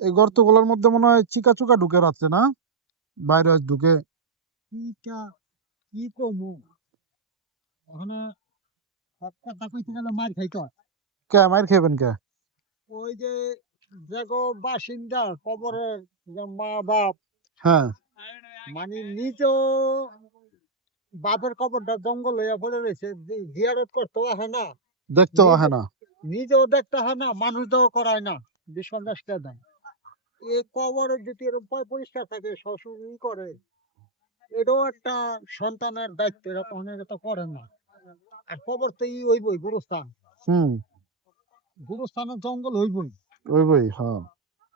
এই গর্তগুলোর মধ্যে মনে হয় চিকা চুকা ঢুকে রাত্রে না? বাইরে ঢুকে। কি কমু? ওখানে কথা কইতে গেলে মার খাইতে কে মার খাইবেন কে? ওই যে দেখো বাসিন্দা কবরের মা বাপ। হ্যাঁ। মানে নিজেও বাপের কবরটা জঙ্গল হইয়া পড়ে রয়েছে জিয়ারত করতে না। দেখতে হয় না। নিজেও দেখতে হয় না মানুষ দেওয়া করায় না। বিশ্বাসটা দেয়। এই কবরের যদি এরকম পরিষ্কার থাকে শ্বশুর ই করে এটাও একটা সন্তানের দায়িত্ব এটা তো করে না। আর কবর তো ই হইবই গুরুস্থান। হুম। গুরুস্থানের জঙ্গল হইবই। হ্যাঁ।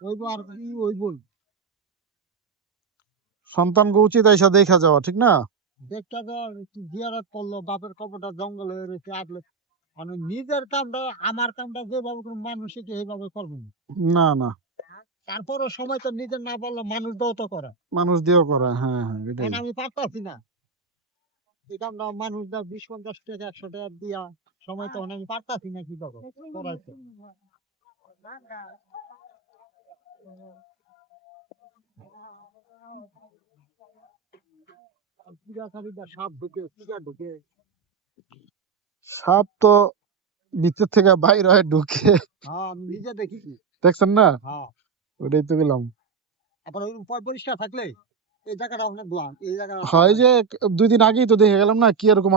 হইব আর ই হইবই। সন্তানকে উচিত আইসা দেখা যাওয়া ঠিক না? দেখতে যাওয়া একটু জিয়ারত করল বাপের কবরটা জঙ্গল হয়ে রয়েছে আসলে। মানে নিজের কামটা আমার কামটা যেভাবে কোনো মানুষ কি এইভাবে করবে? না না না। তারপরও সময় তো নিজের না পারলে মানুষ দেওয়া তো করে। মানুষ দিয়েও করে হ্যাঁ হ্যাঁ এটাই। আমি পারতাছি না। এই কামটা মানুষ দা বিশ পঞ্চাশ টাকা একশো টাকা দিয়া সময় তো আমি পারতাছি না কি করব করাইতে। সাপ ঢুকে ঢুকে। সাপ তো ভিতর থেকে বাইরে হয়ে ঢুকে। হ্যাঁ আমি নিজে দেখেছি দেখছেন না? হ্যাঁ। ওটাই তো গেলাম। আবার ওই পরিষ্কার থাকলে এই জায়গাটা অনেক দোয়া এই জায়গা হয় যে দুই দিন আগেই তো দেখে গেলাম না কি এরকম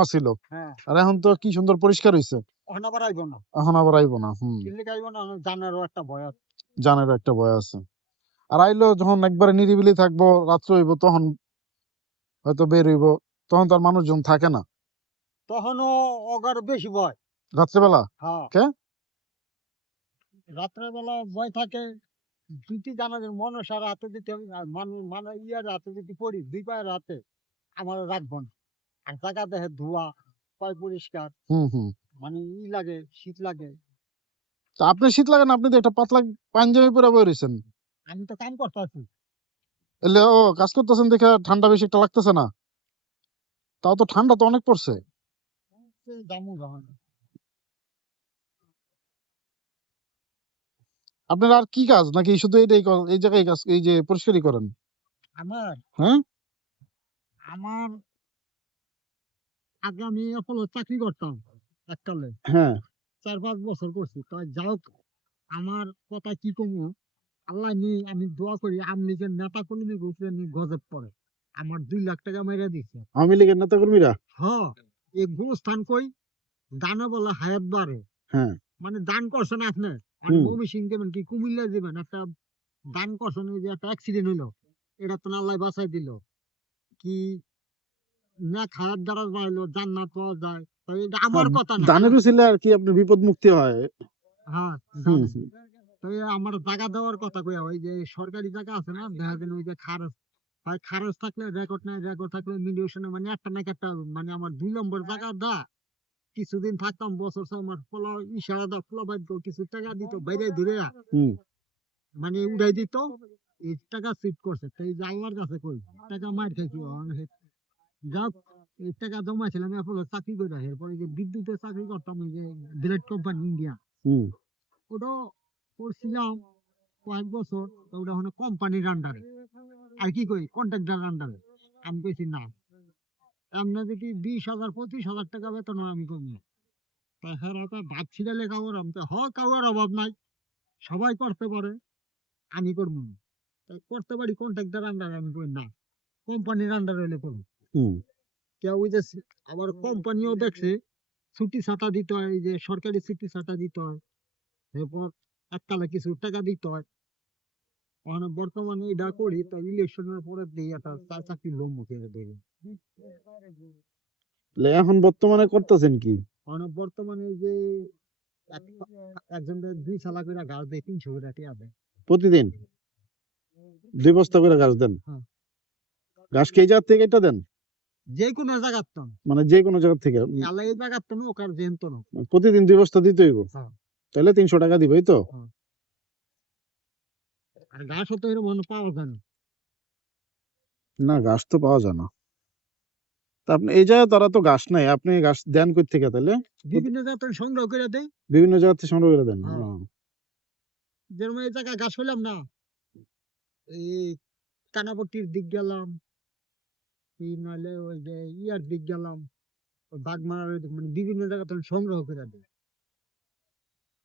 হ্যাঁ। আর এখন তো কি সুন্দর পরিষ্কার হইছে। ওখানে আবার আইব না। এখন আবার আইবো না হম। কিনলে আইব না জানারও একটা ভয় আছে। জানের একটা ভয় আছে। আর আইলো যখন একবারে নিরিবিলি থাকব রাত্র হইব তখন হয়তো বের হইব তখন তার মানুষজন থাকে না। তখনও অগার বেশি ভয়। রাত্রেবেলা? হ্যাঁ। কে? রাত্রের বেলা ভয় থাকে দুটি জানাজের মনসার হাতে দিতে মানে ইয়ার হাতে যদি পড়ি দুই পায়ের হাতে আমার রাখব না। আর জায়গা দেখে ধোয়া পায় পরিষ্কার মানে ই লাগে শীত লাগে। তা আপনি শীত লাগে না? আপনি তো একটা পাতলা পাঞ্জাবি পরে বই রয়েছেন। আমি তো কাম করতে আছি এলে ও কাজ করতেছেন দেখে ঠান্ডা বেশি একটা লাগতেছে না। তাও তো ঠান্ডা তো অনেক পড়ছে। জামু আপনার আর কি কাজ? নাকি শুধু এইটাই কর- এই জায়গায় কাজ এই যে পরিষ্কারই করেন? আমার? হ্যাঁ? আমার আগে আমি অপলো চাকরি করতাম এককালে। হ্যাঁ। চার পাঁচ বছর করছি। তো যাও আমার কথা কি কমু? আল্লাহ নি আমি দোয়া করি আপনি যে নেতা কর্মী উপরে নি গজব পড়ে আমার দুই লাখ টাকা মেরে দিছে আওয়ামী লীগের নেতা কর্মীরা হ এই গুরুস্থান কই? দানা বলে হায়াত বাড়ে। হ্যাঁ। মানে দান করছেন আপনি? হুম। মমি দেবেন কি? কুমিল্লা দেবেন। একটা দান করছেন যে একটা অ্যাক্সিডেন্ট হইল এটা তো আল্লাহ বাঁচাই দিল। কি না খারাপ দ্বারা বাড়লো জান্নাত পাওয়া যায়। তো এটা আমার কথা না। দানের ছিল আর কি আপনার বিপদ মুক্তি হয়। হ্যাঁ আমার জায়গা দেওয়ার কথা কইয়া ওই যে সরকারি জায়গা আছে না দেখা যায় ওই যে খারজ। ভাই খারজ থাকলে রেকর্ড নাই রেকর্ড থাকলে মিডিয়েশনে মানে একটা না একটা মানে আমার দুই নম্বর জায়গা দা। কিছুদিন থাকতাম বছর ছয় মাস পোলা ইশারা দা পোলা বাদ কিছু টাকা দিত বাইরে ধরে মানে উড়াই দিত এই টাকা সিট করছে। তো এই যে আল্লাহর কাছে কই টাকা মার খাইছি যাক এই টাকা জমাইছিলাম এরপর চাকরি করে এরপরে যে বিদ্যুতের চাকরি করতাম ওই যে ব্লেড কোম্পানি ইন্ডিয়া। হুম। ওটা করছিলাম কয়েক বছর তো ওটা হলো কোম্পানির আন্ডারে আর কি কই কন্ট্রাক্টর আন্ডারে আমি কইছি না। বিশ হাজার পঁচিশ হাজার টাকা বেতন আমি কমি তা ভাবছিল লেখাবার আমি তো হ অভাব নাই। সবাই করতে পারে। আমি করব না। করতে পারি কন্ট্রাক্টর আন্ডারে আমি কই না। কোম্পানির আন্ডারে করব। কেউ ওই যে আবার কোম্পানিও দেখছে ছুটি ছাতা দিতে হয় এই যে সরকারি ছুটি ছাতা দিতে হয়। এরপর এককালে কিছু টাকা দিতে হয়। মানে বর্তমানে এটা করি তা ইলেকশনের পরে দিই একটা চা- চাকরি লোন মুখে দেবে। এখন বর্তমানে করতেছেন কি? মানে বর্তমানে যে এক- একজনের দুই সালা করে গাছ দেয় তিনশো করে টিয়া দেয়। প্রতিদিন? দুই বস্তা করে গাছ দেন? হ্যাঁ। গাছ কি জায়গা থেকে এটা দেন? যে কোনো জায়গার তো। মানে যে কোনো জায়গা থেকে? আল্লাহ এই জায়গার তো ওকার জেন তো না প্রতিদিন দুই বস্তা দিতে হইব? হ্যাঁ। তাহলে তিনশো টাকা দিবই তো? আর গাছ হতো এরকম মনে পাওয়া যায় না। না গাছ তো পাওয়া যায় না। তা আপনি এই জায়গায় তারা তো গাছ নাই আপনি গাছ দেন কই থেকে তাহলে বিভিন্ন জাতের সংগ্রহ করে দেয়। বিভিন্ন জায়গা থেকে সংগ্রহ করে দেন হ্যাঁ। যেরকম এই জায়গায় গাছ হইলাম না এই কানাপট্টির দিক গেলাম নাহলে ওই যে ইয়ার দিক গেলাম বাগমারার মানে বিভিন্ন জায়গা তখন সংগ্রহ করে দেয়।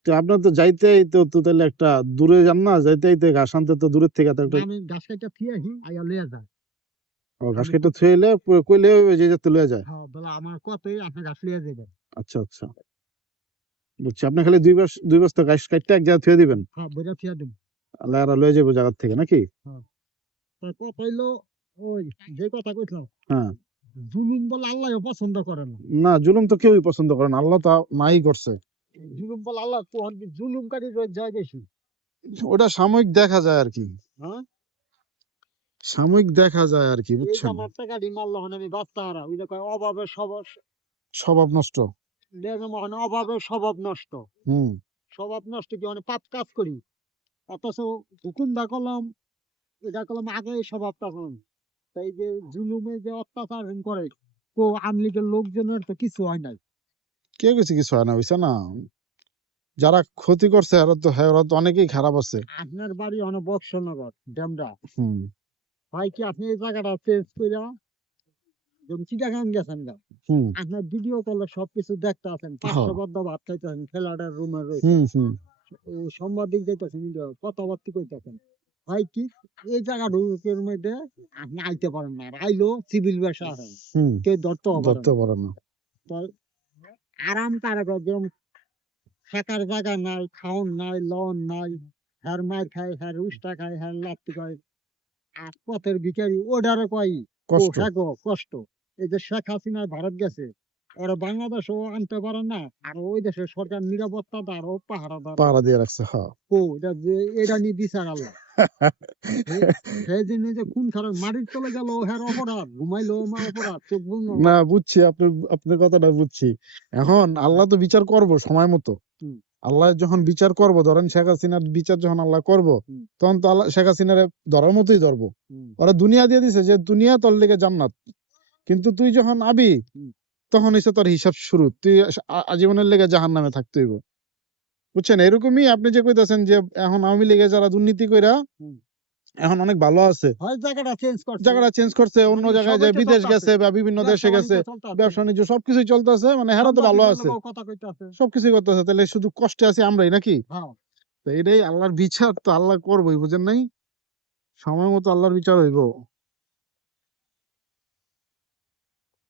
তো আপনার তো যাইতেই তো তো তাহলে একটা দূরে যান না যাইতে তো ঘাস আনতে তো দূরের থেকে তো একটা আমি গাছ কাটা থিয়ে আইয়া লইয়া যায় ঘাস কেটে থুইলে কইলে যে যেতে লয়ে যায়। হ্যাঁ বলে আমার কতই আপনি গাছ লইয়া যাবেন আচ্ছা আচ্ছা। বুঝছি আপনি খালি দুই বস দুই বস্তা ঘাস কাটতে এক জায়গায় থুয়ে দিবেন? হ্যাঁ থিয়া আল্লাহ আর লয়ে যাব জায়গা থেকে নাকি? তার কথা হইল ওই যে কথা কইছিলাম হ্যাঁ। জুলুম বলে আল্লাহ পছন্দ করে না। না জুলুম তো কেউই পছন্দ করে না আল্লাহ তো নাই করছে। জুলুম বলে আল্লাহ কোন জুলুমকারী যায় ওটা সাময়িক দেখা যায় আর কি। হ্যাঁ? সাময়িক দেখা যায় আর কি বুঝছেন? আমার টাকা ডিম মারলো হন আমি বাঁচতে হারা ওই যে কয় অভাবে স্বভাব স্বভাব নষ্ট। মনে অভাবে স্বভাব নষ্ট। হুম। স্বভাব নষ্ট কি অনেক পাপ কাজ করি? অথচ হুকুম দা করলাম এটা করলাম আগে স্বভাবটা তাই যে জুলুমে যে অত্যাচার করে তো আমলিগের লোকজনের তো কিছু হয় নাই। কে কিছু কিছু হয় না বুঝছে না? যারা ক্ষতি করছে এরা তো হ্যাঁ ওরা তো অনেকেই খারাপ আছে। আপনার বাড়ি অনেক বক্সনগর ড্যামরা হুম। ভাই কি আপনি এই জায়গাটা চেঞ্জ করে যেমন চিটাগাং গেছেন গা? আপনার ভিডিও কলে সবকিছু দেখতে আছেন পাঁচশো বদ্ধ ভাত খাইতেছেন ফ্ল্যাটের রুমে রয়েছে। সাংবাদিক যাইতেছেন কথাবার্তি কইতেছেন। ভাই কি এই জায়গা ঢুকের মধ্যে আপনি আইতে পারেন না আইলো সিভিল বাসা আছেন কেউ ধরতে ধরতে পারে না। আরাম তারা যেমন থাকার জায়গা নাই খাওন নাই লন নাই হ্যার মার খায় হ্যার উষ্টা খায় হ্যার লাত্তি খায়। আর পথের ভিখারি ওডারে কয় কষ্ট। কষ্ট। এই যে শেখ হাসিনা ভারত গেছে ওরা বাংলাদেশও আনতে পারে না আর ওই দেশের সরকার নিরাপত্তা পাহারাদার পাহারা দিয়ে রাখছে হ্যাঁ। ও এটা যে এটা নিয়ে বিচার আল্লাহ সেই জন্য যে কোন খারাপ মাটির তলে গেল হ্যার অপরাধ ঘুমাইলো আমার অপরাধ চোখ না বুঝছি আপনি আপনার কথাটা বুঝছি। এখন আল্লাহ তো বিচার করব সময় মতো। আল্লাহ যখন বিচার করব ধরেন শেখ হাসিনার বিচার যখন আল্লাহ করব তখন তো আল্লাহ শেখ হাসিনার ধরার মতোই ধরবো। ওরা দুনিয়া দিয়ে দিছে যে দুনিয়া তোর লেগে জান্নাত। কিন্তু তুই যখন আবি তখন এসে তোর হিসাব শুরু। তুই আজীবনের লেগে জাহান নামে থাকতে হইব। বুঝছেন? এরকমই আপনি যে কইতাছেন যে এখন আওয়ামী লীগে যারা দুর্নীতি কইরা। এখন অনেক ভালো আছে। জায়গাটা চেঞ্জ করছে। অন্য জায়গায় যায় বিদেশ গেছে বা বিভিন্ন দেশে গেছে ব্যবসা বাণিজ্য সবকিছুই চলতেছে মানে হেরা তো ভালো আছে। সবকিছু সবকিছুই করতেছে তাহলে শুধু কষ্টে আছি আমরাই নাকি? হ্যাঁ। তো এটাই আল্লাহর বিচার তো আল্লাহ করবোই বুঝেন নাই? সময় মতো আল্লাহর বিচার হইব।